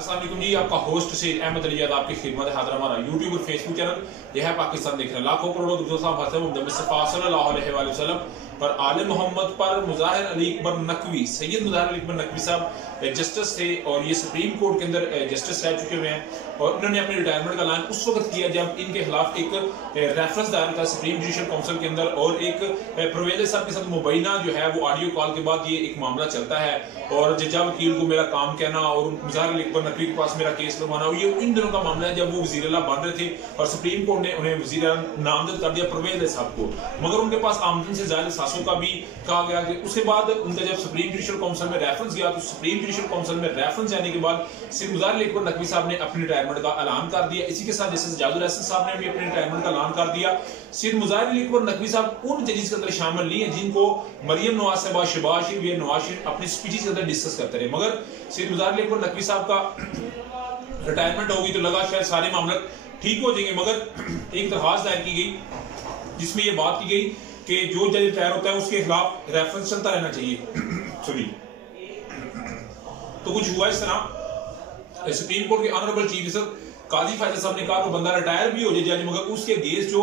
अस्सलाम वालेकुम जी, आपका होस्ट सैयद अहमद अली जाद आपकी खिदमत हाजिर। हमारा यूट्यूब और फेसबुक चैनल यह है पाकिस्तान देख रहे हैं। लाखों करोड़ों दुरूद मुस्तफा सल्लल्लाहु अलैहि वसल्लम पर आले मोहम्मद पर मुज़ाहिर अली अकबर नकवी, सैयद मुज़ाहिर अली अकबर नकवी साहब जस्टिस थे और ये सुप्रीम कोर्ट के अंदर जस्टिस रह चुके हुए हैं। और इन्होंने अपने रिटायरमेंट का ऐलान उस वक्त किया जब इनके खिलाफ एक रेफरेंस दायर था सुप्रीम जुडिशल काउंसिल के अंदर, और एक प्रोवेलर साहब के साथ मुबैना जो है वो ऑडियो कॉल के बाद ये एक मामला चलता है और जजा वकील को मेरा काम कहना और मुज़ाहिर अली अकबर नकवी के पास मेरा केस लगवाना, ये इन दिनों का मामला है जब वो वज़ीर आला बन रहे थे और सुप्रीम कोर्ट ने उन्हें वज़ीर आला नामजद कर दिया प्रोवेलर साहब को, मगर उनके पास आमदन से ज़्यादा सासों का भी कहा गया कि उसके बाद उनका जब सुप्रीम जुडिशल काउंसिल में रेफरेंस गया तो सुप्रीम जुडिशल काउंसिल में रेफरेंस जाने के बाद सिर्फ मुज़ाहिर अली अकबर नकवी साहब ने अपने रिटायरमेंट का ऐलान कर दिया। इसी के साथ जस्टिस जाजुल हसन साहब ने भी अपने रिटायरमेंट का ऐलान कर दिया। सिर्फ मुज़ाहिर अली अकबर नकवी साहब उन जजेस के अंदर शामिल नहीं है जिनको मरियम नवाज साहब, शहबाज शरीफ, नवाज शरीफ अपनी स्पीचेस के अंदर डिस्कस करते रहे, मगर सिर्फ मुज़ाहिर अली अकबर नकवी साहब का रिटायरमेंट होगी तो लगा शायद सारे मामले ठीक हो जाएंगे, मगर एक दरखास्त दायर की गई जिसमें यह बात की गई कि जो जज रिटायर होता है उसके खिलाफ रेफरेंस चलता रहना चाहिए। सॉरी, तो कुछ हुआ इस तरह, सुप्रीम कोर्ट के ऑनरेबल चीफ जस्टिस काजी फैसल साहब ने कहा कि बंदा रिटायर भी हो जाए जज, मगर उसके अगेंस्ट जो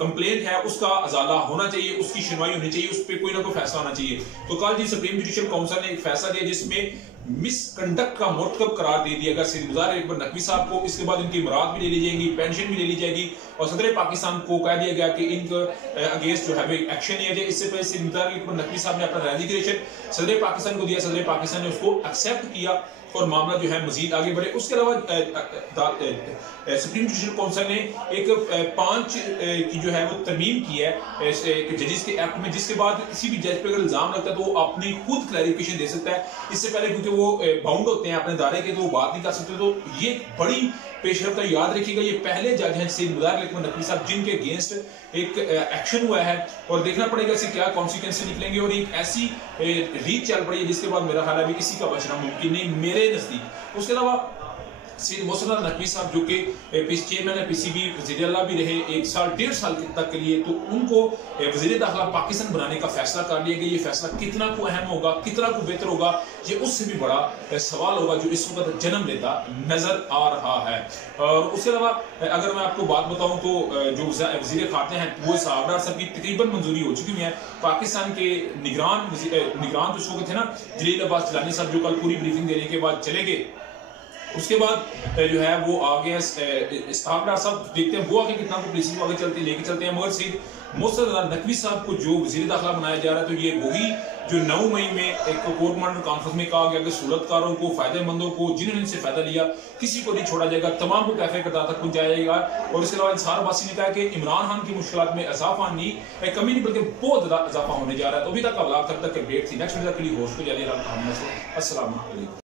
कंप्लेंट है उसका अजाला होना चाहिए, उसकी सुनवाई होनी चाहिए, उस पर कोई ना कोई फैसला होना चाहिए। तो कल जी सुप्रीम जुडिशल काउंसिल ने एक फैसला दिया जिसमें मिसकंडक्ट का मुर्तकब करार दे दिया गया सिर्फ मुज़ाहिर अली अकबर नकवी साहब को। इसके बाद इनकी इमरात भी ले ली जाएगी, पेंशन भी ले ली जाएगी और सदर पाकिस्तान को कह दिया गया कि इनके अगेंस्ट जो है एक्शन लिया जाए। इससे पहले सिर्फ मुज़ाहिर अली अकबर नकवी साहब ने अपना रेजिग्नेशन सदर पाकिस्तान को दिया, सदर पाकिस्तान ने उसको एक्सेप्ट किया और मामला जो है मजीद आगे बढ़े। उसके अलावा सुप्रीम जुडिशल काउंसिल ने एक 5 की जो है वो तरमीम की है जजेस के एक्ट में, जिसके बाद किसी भी जज पे अगर इल्जाम लगता है तो वो अपनी खुद क्लैरिफिकेशन दे सकता है। इससे पहले क्योंकि वो बाउंड होते हैं अपने दायरे के तो वो बात नहीं कर सकते, तो ये बड़ी पेशरफ है। याद रखिएगा ये पहले जज हैं सैयद मुज़ाहिर अली अकबर नकवी साहब जिनके अगेंस्ट एक एक्शन हुआ है और देखना पड़ेगा इससे क्या कॉन्सिक्वेंस निकलेंगे। और एक ऐसी रीत चल पड़ी है जिसके बाद मेरा ख्याल है अभी किसी का बचना मुमकिन नहीं मेरे नजदीक। उसके अलावा सैयद मोहसिन नकवी साहब जो कि चेयरमैन है पीसीबी, वज़ीर आला भी रहे 1 साल 1.5 साल तक के लिए, तो उनको वज़ीर दाखिला पाकिस्तान बनाने का फैसला कर लिया गया। ये फैसला कितना को अहम होगा, कितना को बेहतर होगा, ये उससे भी बड़ा सवाल होगा जो इस वक्त जन्म लेता नजर आ रहा है। और उसके अलावा अगर मैं आपको बात बताऊं तो जो वज़ीर खाते हैं वो साहब साहब की तकरीबन मंजूरी हो चुकी है। पाकिस्तान के निगरान जो इस वक्त थे ना जलील अब्बास जिलानी साहब, जो कल पूरी ब्रीफिंग देने के बाद चले गए, उसके बाद जो है वो आगे साहब देखते हैं वो आगे कितना को पुलिस को आगे लेके चलते हैं। मगर सिर्फ मोहसिन नकवी साहब को जो वज़ीर दाखिला बनाया जा रहा है तो ये वही जो 9 मई में एक कोर्ट मार्डर कॉन्फ्रेंस में कहा गया कि सूरतकारों को, फायदेमंदों को, जिन्होंने इनसे फायदा लिया, किसी को नहीं छोड़ा जाएगा, तमाम को कैफे करदार तक पहुंचाया जाएगा। और इसके अलावा इंसार अब्बासी ने कहा कि इमरान खान की मुश्किलात में इजाफा नहीं, कमी नहीं, बल्कि बहुत ज्यादा इजाफा होने जा रहा है। तो अभी तक का ब्लॉग तक अपडेट थी। नेक्स्ट वीडियो के लिए होस्ट को जारी रहा। अस्सलाम वालेकुम।